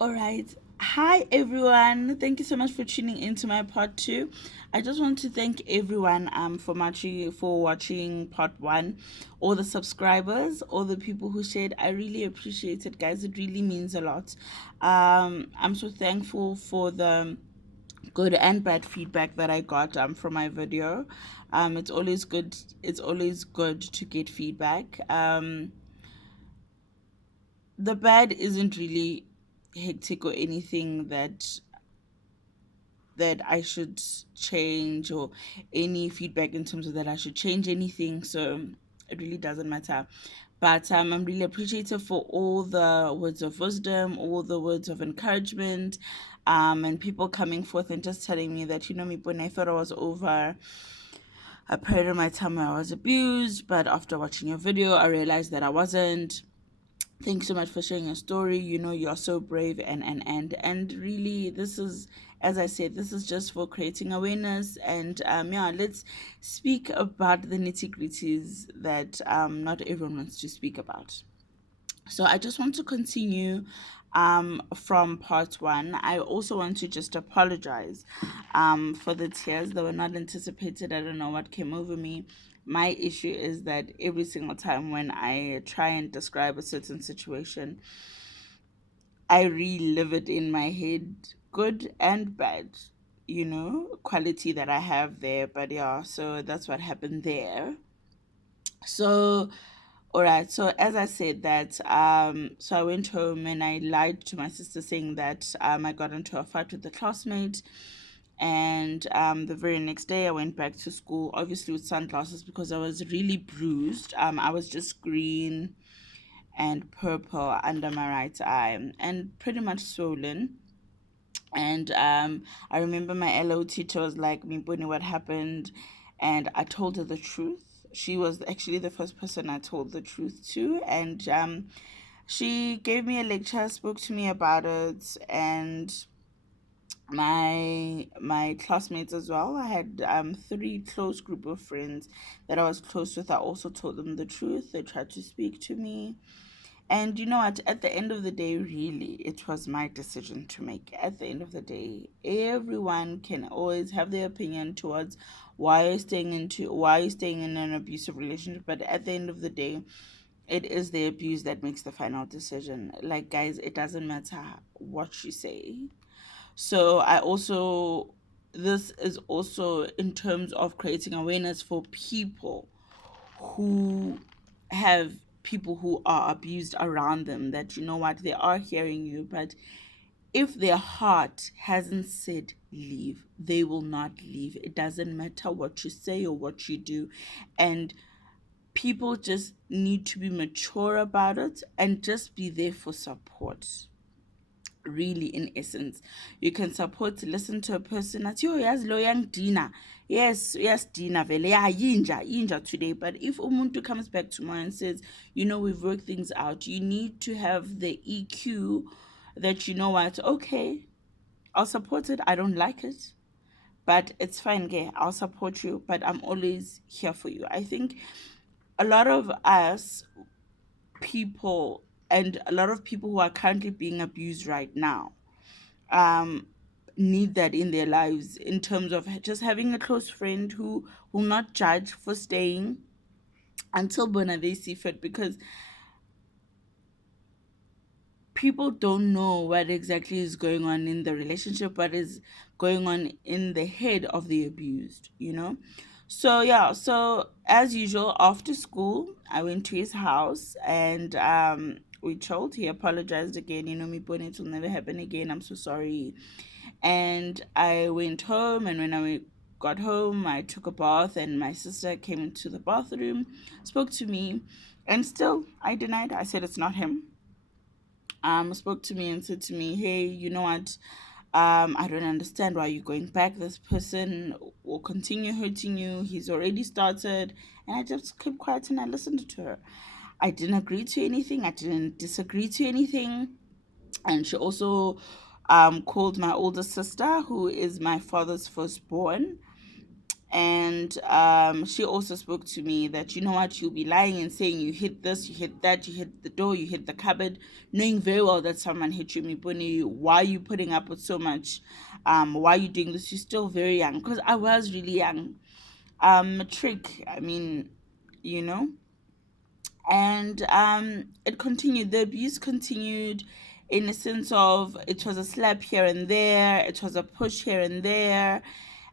All right. Hi, everyone. Thank you so much for tuning into my part two. I just want to thank everyone for watching part one, all the subscribers, all the people who shared. I really appreciate it, guys. It really means a lot. I'm so thankful for the good and bad feedback that I got from my video. It's always good. It's always good to get feedback. The bad isn't really hectic or anything that I should change, or any feedback in terms of that I should change anything. So it really doesn't matter. But I'm really appreciative for all the words of wisdom, all the words of encouragement, and people coming forth and just telling me that, me, when I thought I was over a period of my time where I was abused, but after watching your video, I realized that I wasn't. Thanks so much for sharing your story. You're so brave, and really, this is, as I said, this is just for creating awareness. And yeah, let's speak about the nitty-gritties that not everyone wants to speak about. So I just want to continue from part one. I also want to just apologize for the tears that were not anticipated. I don't know what came over me. My issue is that every single time when I try and describe a certain situation, I relive it in my head, good and bad, quality that I have there. But yeah, so that's what happened there. So, all right. So as I said that, so I went home and I lied to my sister saying that I got into a fight with a classmate, and the very next day I went back to school, obviously with sunglasses because I was really bruised. I was just green and purple under my right eye and pretty much swollen. And I remember my LO teacher was like, Mimpuni, what happened? And I told her the truth. She was actually the first person I told the truth to. And she gave me a lecture, spoke to me about it, and my classmates as well. I had three close group of friends that I was close with. I also told them the truth. They tried to speak to me, and you know what? At the end of the day, really, it was my decision to make. At the end of the day, everyone can always have their opinion towards why you're staying in an abusive relationship. But at the end of the day, it is the abuse that makes the final decision. Like, guys, it doesn't matter what you say. So this is also in terms of creating awareness for people who have people who are abused around them, that you know what, they are hearing you, but if their heart hasn't said leave, they will not leave. It doesn't matter what you say or what you do. And people just need to be mature about it and just be there for support. Really, in essence, you can support, listen to a person at, yo, yazi lo yangidina, yes Dina vele, yeah, yinja today. But if umuntu comes back tomorrow and says, we've worked things out, you need to have the EQ that, you know what, okay, I'll support it. I don't like it, but it's fine, gay, I'll support you, but I'm always here for you. I think a lot of us people, and a lot of people who are currently being abused right now, um need that in their lives, in terms of just having a close friend who will not judge for staying until bona they see fit, because people don't know what exactly is going on in the relationship, what is going on in the head of the abused. So yeah, so as usual, after school I went to his house, and we chilled. He apologized again, me, it will never happen again, I'm so sorry. And I went home, and when I got home, I took a bath, and my sister came into the bathroom, spoke to me, and still I denied. I said it's not him. Spoke to me and said to me, hey, you know what? I don't understand why you're going back. This person will continue hurting you. He's already started. And I just kept quiet and I listened to her. I didn't agree to anything. I didn't disagree to anything. And she also called my older sister, who is my father's firstborn, And she also spoke to me that, you know what, you'll be lying and saying you hit this, you hit that, you hit the door, you hit the cupboard, knowing very well that someone hit you. Miponi, why are you putting up with so much? Why are you doing this? You're still very young. Because I was really young. Matric, I mean, you know. And it continued. The abuse continued in a sense of, it was a slap here and there, it was a push here and there.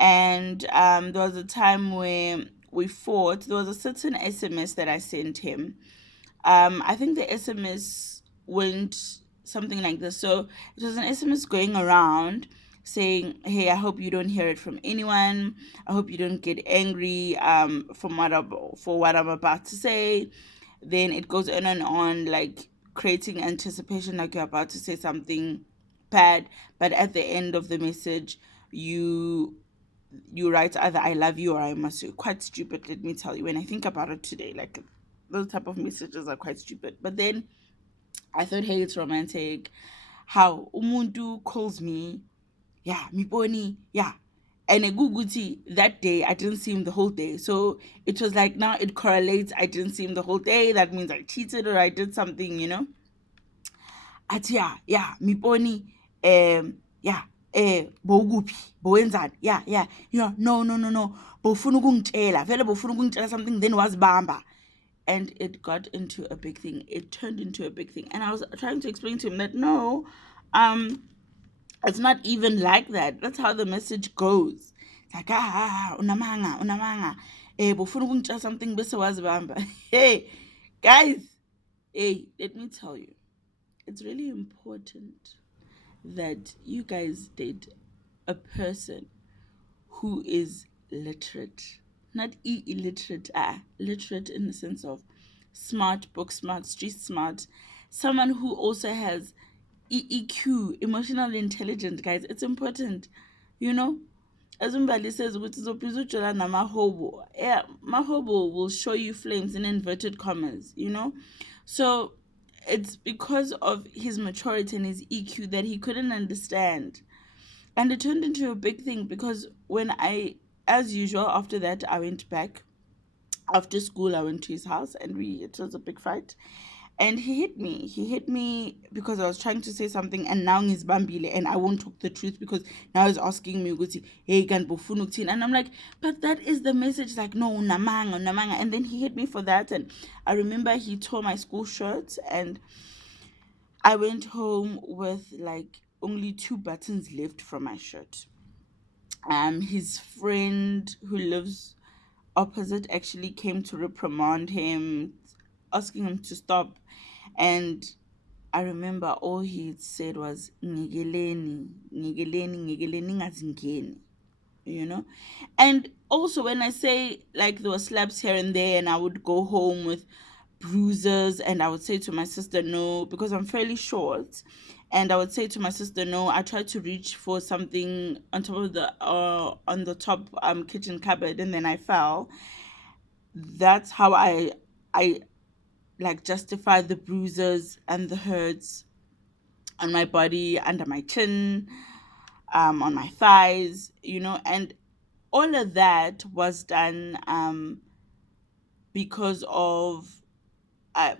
And there was a time where we fought. There was a certain SMS that I sent him. I think the SMS went something like this. So it was an SMS going around saying, "Hey, I hope you don't hear it from anyone. I hope you don't get angry for what I'm about to say." Then it goes on and on, like creating anticipation, like you're about to say something bad. But at the end of the message, you you write either "I love you" or "I miss you." Quite stupid, let me tell you. When I think about it today, like those type of messages are quite stupid. But then I thought, hey, it's romantic. How umuntu calls me, yeah, miponi, yeah. And a guguti, that day I didn't see him the whole day. So it was like, now it correlates. I didn't see him the whole day. That means I cheated or I did something, you know? Athi yeah, miponi, yeah, bowukuphi, bowenzani, yeah, no, bowufuna ukungitshela, vele bowufuna ukungitshela something, then wazibamba. And it got into a big thing. It turned into a big thing. And I was trying to explain to him that no, um, it's not even like that. That's how the message goes. It's like, unamanga, bowufuna ukungitshela something, bese wazibamba. Hey, guys, hey, let me tell you, it's really important that you guys date a person who is literate, not illiterate, literate in the sense of smart, book smart, street smart, someone who also has EQ, emotional intelligence, guys. It's important, you know. As Umbali says, which is opizutshela namahobo. Yeah, mahobo will show you flames in inverted commas, you know. So it's because of his maturity and his EQ that he couldn't understand. And it turned into a big thing because as usual, after that, I went back. After school, I went to his house and it was a big fight. And he hit me. He hit me because I was trying to say something, and now he's bambile and I won't talk the truth because now he's asking me, ukuthi, hey, can bofuna ukuthini? And I'm like, but that is the message, like, no, unamanga, unamanga. And then he hit me for that. And I remember he tore my school shirt, and I went home with like only two buttons left from my shirt. His friend who lives opposite actually came to reprimand him, asking him to stop. And I remember all he said was ngikeleni, ngikeleni, ngikeleni ngazingeni, you know. And also when I say like there were slaps here and there, and I would go home with bruises, and I would say to my sister no, because I'm fairly short, and I would say to my sister no. I tried to reach for something on top of the on the top kitchen cupboard, and then I fell. That's how I like justify the bruises and the hurts on my body, under my chin, on my thighs, you know. And all of that was done because of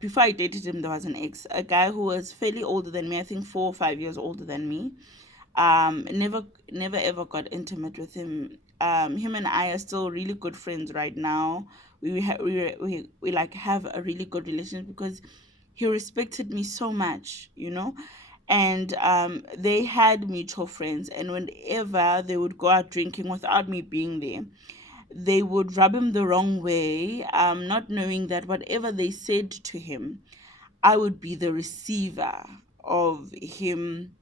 before I dated him, there was an ex, a guy who was fairly older than me, I think 4 or 5 years older than me. Never ever got intimate with him. Him and I are still really good friends right now. We like have a really good relationship because he respected me so much, you know. And they had mutual friends, and whenever they would go out drinking without me being there, they would rub him the wrong way, not knowing that whatever they said to him, I would be the receiver of him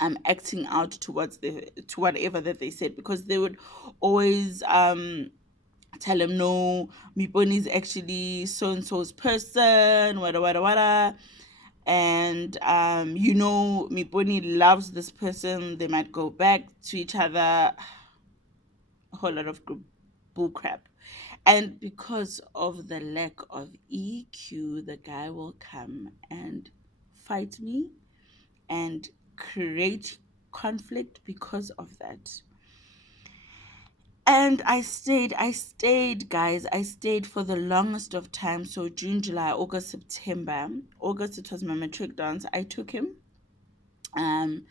acting out towards the to whatever that they said, because they would always tell him no, Miponi is actually so and so's person, wada. And you know, Miponi loves this person, they might go back to each other, a whole lot of bull crap. And because of the lack of EQ, the guy will come and fight me and create conflict because of that. And I stayed, guys. I stayed for the longest of time. So June, July, August, September. August, it was my matric dance. I took him. Um,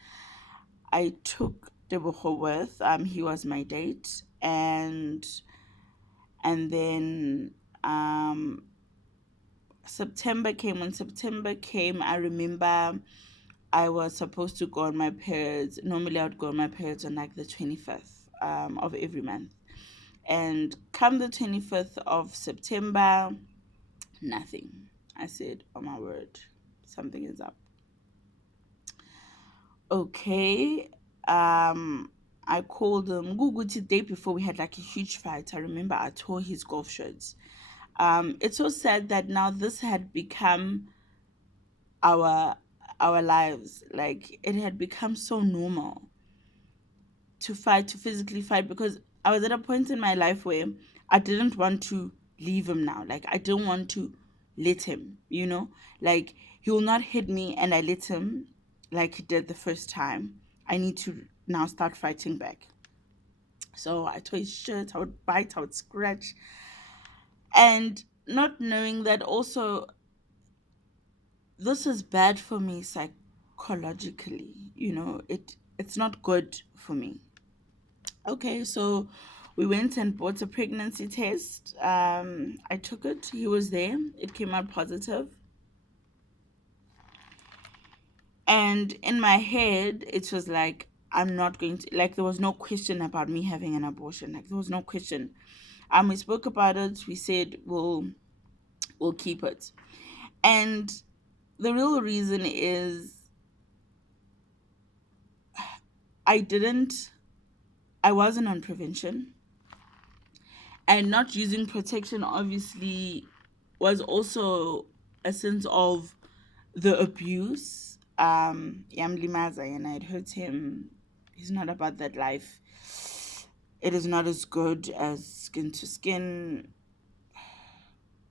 I took Deboho with. He was my date, and then um September came. When September came, I remember I was supposed to go on my periods. Normally, I would go on my periods on like the 25th of every month. And come the 25th of September, nothing. I said, oh my word, something is up. Okay. I called him. Google the day before we had like a huge fight. I remember I tore his golf shirts. It's so sad that now this had become our our lives. Like it had become so normal to fight, to physically fight, because I was at a point in my life where I didn't want to leave him now. Like I didn't want to let him, Like he will not hit me and I let him like he did the first time. I need to now start fighting back. So I tore his shirt, I would bite, I would scratch. And not knowing that also this is bad for me psychologically, it's not good for me. Okay, so we went and bought a pregnancy test. I took it. He was there. It came out positive. And in my head, it was like, I'm not going to, like, there was no question about me having an abortion. Like, there was no question. We spoke about it. We said, we'll keep it. And the real reason is I didn't, I wasn't on prevention. And not using protection, obviously, was also a sense of the abuse. Yamlimaza, and it hurt him. He's not about that life. It is not as good as skin to skin.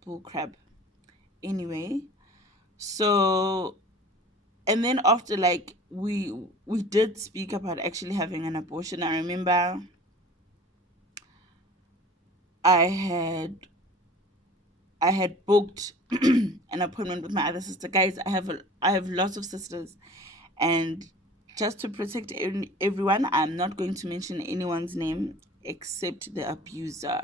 Bull crap. Anyway, so and then after like we did speak about actually having an abortion. I remember I had I had booked an appointment with my other sister. Guys, I have lots of sisters, and just to protect everyone, I'm not going to mention anyone's name except the abuser.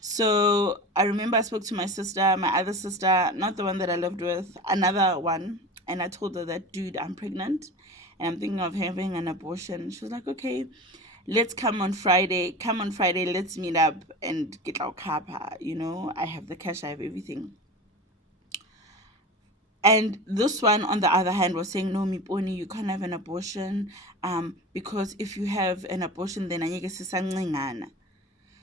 So I remember I spoke to my sister, my other sister, not the one that I lived with, another one, and I told her that, dude, I'm pregnant and I'm thinking of having an abortion. She was like, okay, let's come on Friday. Come on Friday, let's meet up and get our kappa. I have the cash, I have everything. And this one, on the other hand, was saying, no, Miponi, you can't have an abortion, because if you have an abortion, then anyeke sisancingana.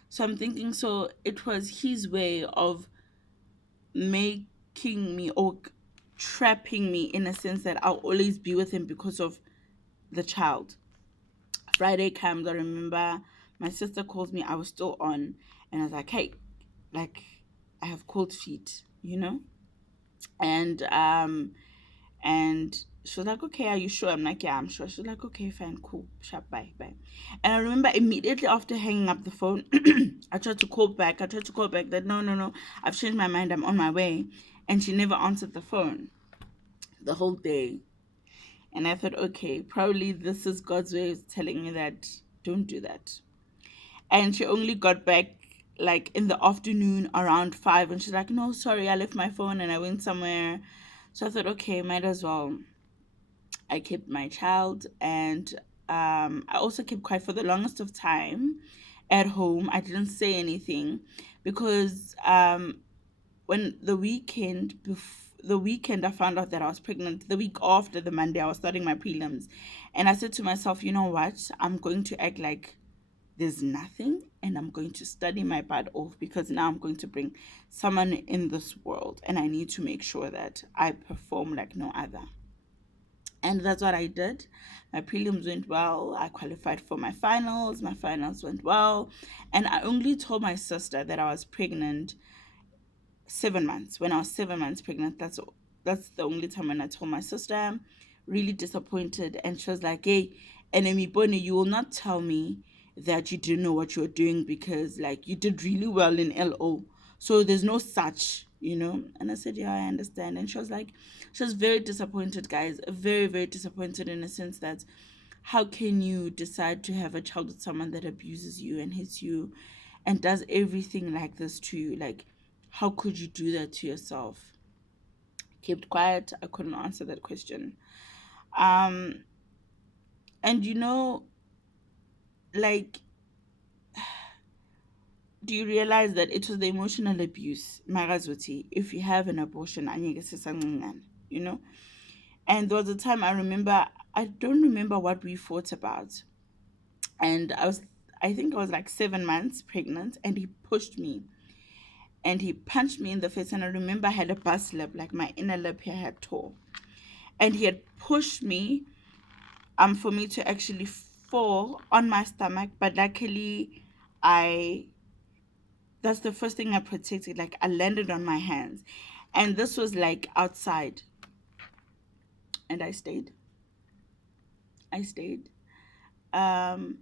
So I'm thinking, so it was his way of making me, or trapping me, in a sense that I'll always be with him because of the child. Friday comes, I remember my sister calls me, I was still on, and I was like, hey, like, I have cold feet, And and she was like, okay, are you sure? I'm like, yeah, I'm sure. She's like, okay, fine, cool, sharp, bye, bye. And I remember immediately after hanging up the phone, I tried to call back. That no, no, no, I've changed my mind. I'm on my way. And she never answered the phone the whole day. And I thought, okay, probably this is God's way of telling me that don't do that. And she only got back like in the afternoon around 5. And she's like, no, sorry, I left my phone and I went somewhere. So I thought, okay, might as well. I kept my child, and I also kept quiet for the longest of time at home. I didn't say anything because when the weekend I found out that I was pregnant. The week after the Monday, I was starting my prelims, and I said to myself, you know what? I'm going to act like there's nothing, and I'm going to study my butt off, because now I'm going to bring someone in this world, and I need to make sure that I perform like no other. And that's what I did. My prelims went well. I qualified for my finals. My finals went well. And I only told my sister that I was pregnant 7 months. When I was 7 months pregnant, that's the only time when I told my sister. Really disappointed. And she was like, hey, enemy Bonnie, you will not tell me that you didn't know what you were doing because like you did really well in LO. So there's no such, you know. And I said, yeah, I understand. And she was like, she was very disappointed, guys. Very, very disappointed in a sense that how can you decide to have a child with someone that abuses you and hits you and does everything like this to you? Like, how could you do that to yourself? Kept quiet. I couldn't answer that question. Um, and you know, like, do you realize that it was the emotional abuse, Marazuti, if you have an abortion, anyeke sisancane, you know? And there was a time I remember, I don't remember what we fought about. And I think I was like 7 months pregnant, and he pushed me and he punched me in the face. And I remember I had a bust lip, like my inner lip here had tore. And he had pushed me for me to actually fall on my stomach. But luckily, I that's the first thing I protected. Like I landed on my hands. And this was like outside. And I stayed. I stayed. Um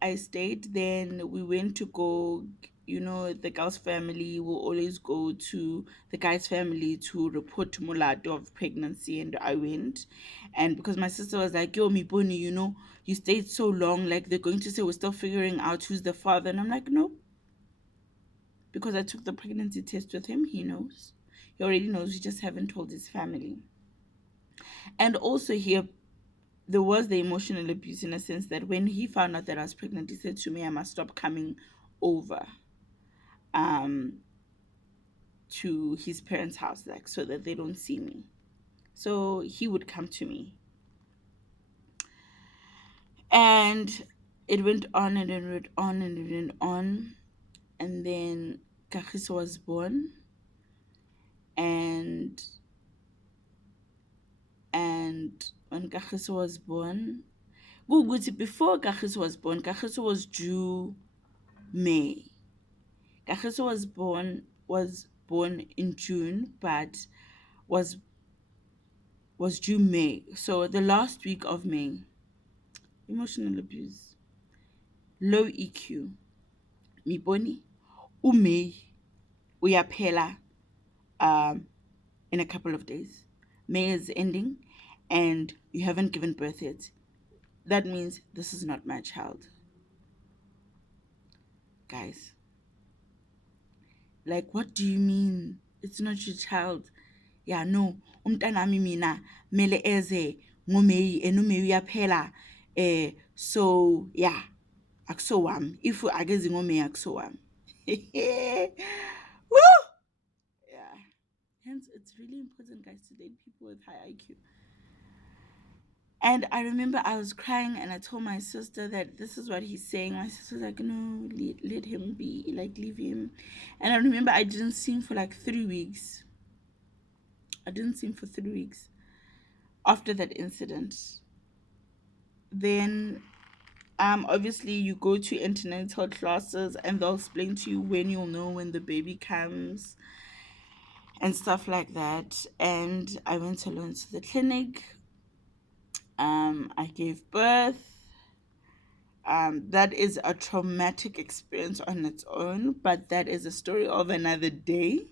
I stayed. Then we went to go, you know, the girl's family will always go to the guy's family to report to Mulato of pregnancy. And I went. And because my sister was like, yo, Miboni, you know, you stayed so long, like they're going to say we're still figuring out who's the father. And I'm like, no, because I took the pregnancy test with him. He knows. He already knows. We just haven't told his family. And also here, there was the emotional abuse in a sense that when he found out that I was pregnant, he said to me, I must stop coming over um to his parents' house, like so that they don't see me. So he would come to me. And it went on and it went on and it went on. And then Kagiso was born, and when Kagiso was born, Guguti, before Kagiso was born, Kagiso was due May. Kagiso was born in June, but was was due May. So the last week of May, emotional abuse, low EQ, Miboni, uMay, uyaphela um in a couple of days. May is ending and you haven't given birth yet. That means this is not my child. Guys, like what do you mean? It's not your child. Yeah, no. Umntanami mina mele eze ngoMeyi and uMeyi uyaphela. So yeah, akuso wami. If akezi ngoMeyi akuso wami. Woo! Yeah. Hence, it's really important, guys, to date people with high IQ. And I remember I was crying and I told my sister that this is what he's saying. My sister was like, no, let him be, like, leave him. And I remember I didn't sing for like 3 weeks. I didn't sing for 3 weeks after that incident. Then, obviously, you go to antenatal classes and they'll explain to you when you'll know when the baby comes and stuff like that. And I went alone to the clinic. I gave birth. That is a traumatic experience on its own, but that is a story of another day.